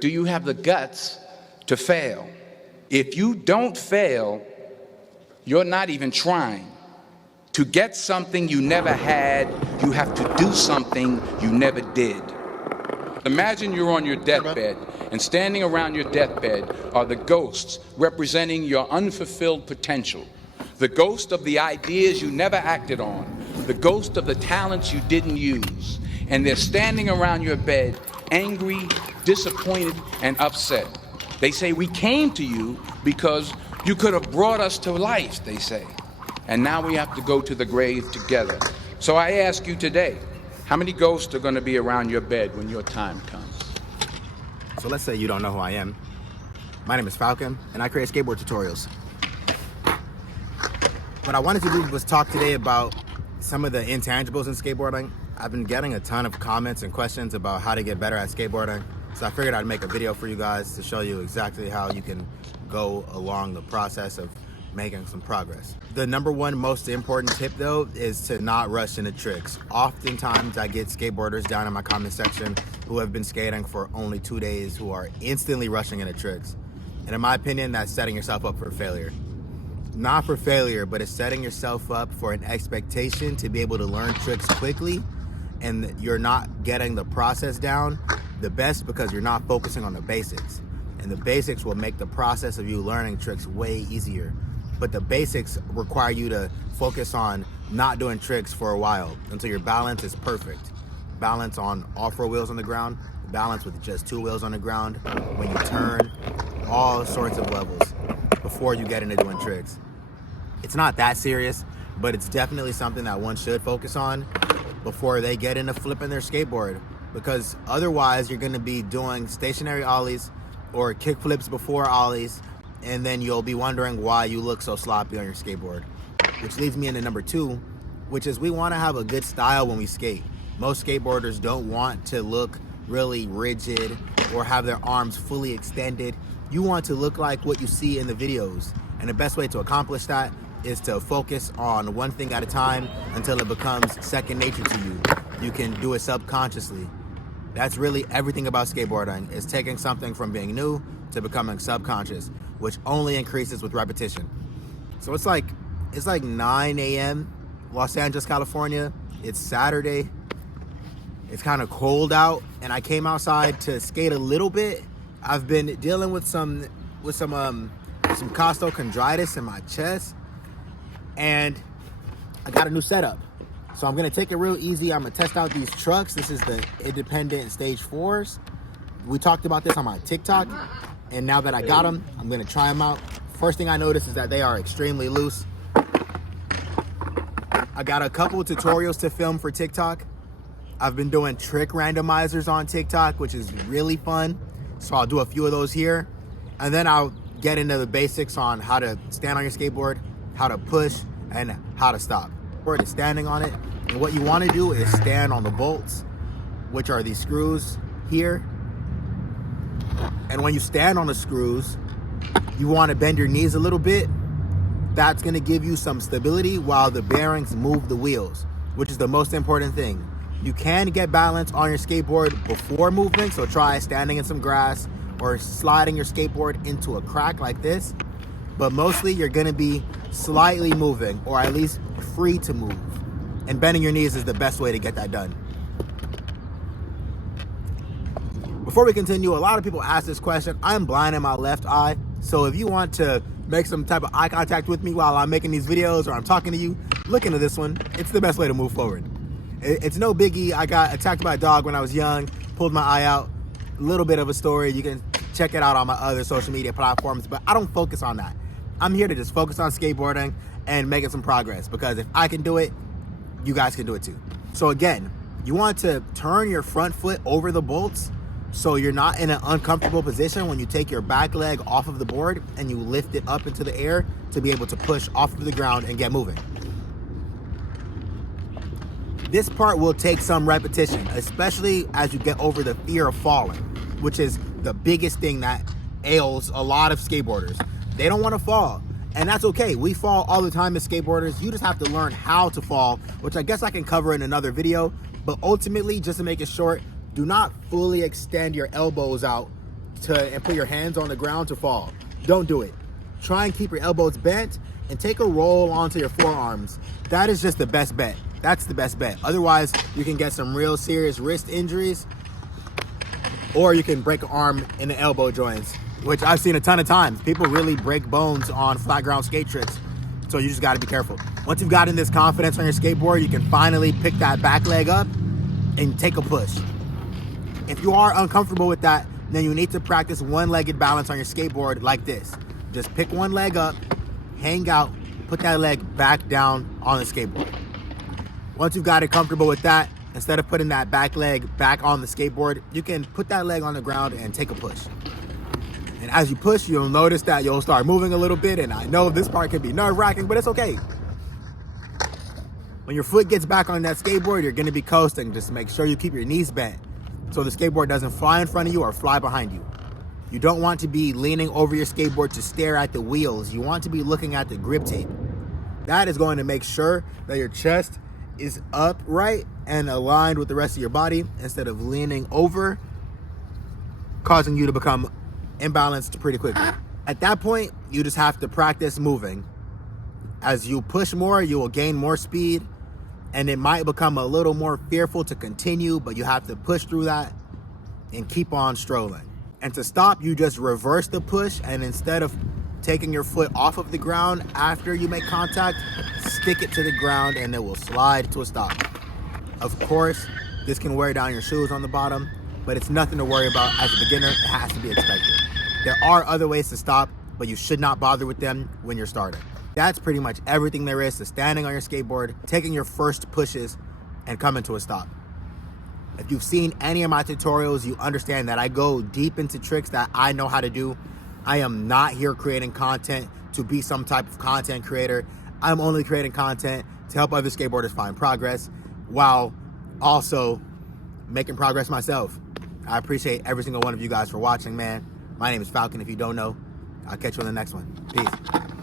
Do you have the guts to fail? If you don't fail, you're not even trying. To get something you never had, you have to do something you never did. Imagine you're on your deathbed, and standing around your deathbed are the ghosts representing your unfulfilled potential. The ghost of the ideas you never acted on, the ghost of the talents you didn't use. And they're standing around your bed, angry, disappointed, and upset. They say, we came to you because you could have brought us to life, they say. And now we have to go to the grave together. So I ask you today, how many ghosts are going to be around your bed when your time comes? So let's say you don't know who I am. My name is Falcon, and I create skateboard tutorials. What I wanted to do was talk today about some of the intangibles in skateboarding. I've been getting a ton of comments and questions about how to get better at skateboarding. So I figured I'd make a video for you guys to show you exactly how you can go along the process of making some progress. The number one most important tip though is to not rush into tricks. Oftentimes I get skateboarders down in my comment section who have been skating for only 2 days who are instantly rushing into tricks. And in my opinion, that's setting yourself up for failure. Not for failure, but it's setting yourself up for an expectation to be able to learn tricks quickly, and you're not getting the process down the best because you're not focusing on the basics. And the basics will make the process of you learning tricks way easier. But the basics require you to focus on not doing tricks for a while until your balance is perfect. Balance on all 4 wheels on the ground, balance with just 2 wheels on the ground, when you turn, all sorts of levels before you get into doing tricks. It's not that serious, but it's definitely something that one should focus on before they get into flipping their skateboard, because otherwise you're going to be doing stationary ollies or kick flips before ollies, and then you'll be wondering why you look so sloppy on your skateboard. Which leads me into number 2, which is we want to have a good style when we skate. Most skateboarders don't want to look really rigid or have their arms fully extended. You want to look like what you see in the videos, and the best way to accomplish that is to focus on one thing at a time until it becomes second nature to you. You can do it subconsciously. That's really everything about skateboarding, is taking something from being new to becoming subconscious, which only increases with repetition. So it's like 9 a.m. Los Angeles, California. It's Saturday. It's kind of cold out, and I came outside to skate a little bit. I've been dealing with some costochondritis in my chest, and I got a new setup. So I'm gonna take it real easy. I'm gonna test out these trucks. This is the independent stage 4s. We talked about this on my TikTok, and now that I got them, I'm gonna try them out. First thing I noticed is that they are extremely loose. I got a couple tutorials to film for TikTok. I've been doing trick randomizers on TikTok, which is really fun. So I'll do a few of those here, and then I'll get into the basics on how to stand on your skateboard, how to push, and how to stop. Board is standing on it, and what you want to do is stand on the bolts, which are these screws here. And when you stand on the screws, you want to bend your knees a little bit. That's going to give you some stability while the bearings move the wheels, which is the most important thing. You can get balance on your skateboard before movement, so try standing in some grass or sliding your skateboard into a crack like this. But mostly you're gonna be slightly moving, or at least free to move. And bending your knees is the best way to get that done. Before we continue, a lot of people ask this question. I'm blind in my left eye, so if you want to make some type of eye contact with me while I'm making these videos or I'm talking to you, look into this one. It's the best way to move forward. It's no biggie. I got attacked by a dog when I was young, pulled my eye out. A little bit of a story. You can check it out on my other social media platforms, but I don't focus on that. I'm here to just focus on skateboarding and making some progress, because if I can do it, you guys can do it too. So again, you want to turn your front foot over the bolts so you're not in an uncomfortable position when you take your back leg off of the board and you lift it up into the air to be able to push off of the ground and get moving. This part will take some repetition, especially as you get over the fear of falling, which is the biggest thing that ails a lot of skateboarders. They don't want to fall, and that's okay. We fall all the time as skateboarders. You just have to learn how to fall, which I guess I can cover in another video. But ultimately, just to make it short, do not fully extend your elbows out and put your hands on the ground to fall. Don't do it. Try and keep your elbows bent and take a roll onto your forearms. That is just the best bet. That's the best bet. Otherwise, you can get some real serious wrist injuries, or you can break an arm in the elbow joints, which I've seen a ton of times. People really break bones on flat ground skate tricks. So you just gotta be careful. Once you've gotten this confidence on your skateboard, you can finally pick that back leg up and take a push. If you are uncomfortable with that, then you need to practice one-legged balance on your skateboard like this. Just pick one leg up, hang out, put that leg back down on the skateboard. Once you've got it comfortable with that, instead of putting that back leg back on the skateboard, you can put that leg on the ground and take a push. And as you push, you'll notice that you'll start moving a little bit, and I know this part can be nerve-wracking, but it's okay. When your foot gets back on that skateboard, you're gonna be coasting. Just make sure you keep your knees bent so the skateboard doesn't fly in front of you or fly behind you. You don't want to be leaning over your skateboard to stare at the wheels. You want to be looking at the grip tape. That is going to make sure that your chest is upright and aligned with the rest of your body instead of leaning over, causing you to become imbalanced pretty quickly. At that point, you just have to practice moving. As you push more, you will gain more speed, and it might become a little more fearful to continue, but you have to push through that and keep on strolling. And to stop, you just reverse the push, and instead of taking your foot off of the ground after you make contact, stick it to the ground and it will slide to a stop. Of course, this can wear down your shoes on the bottom, but it's nothing to worry about. As a beginner, it has to be expected. There are other ways to stop, but you should not bother with them when you're starting. That's pretty much everything there is to standing on your skateboard, taking your first pushes, and coming to a stop. If you've seen any of my tutorials, you understand that I go deep into tricks that I know how to do. I am not here creating content to be some type of content creator. I'm only creating content to help other skateboarders find progress while also making progress myself. I appreciate every single one of you guys for watching, man. My name is Falcon, if you don't know. I'll catch you on the next one. Peace.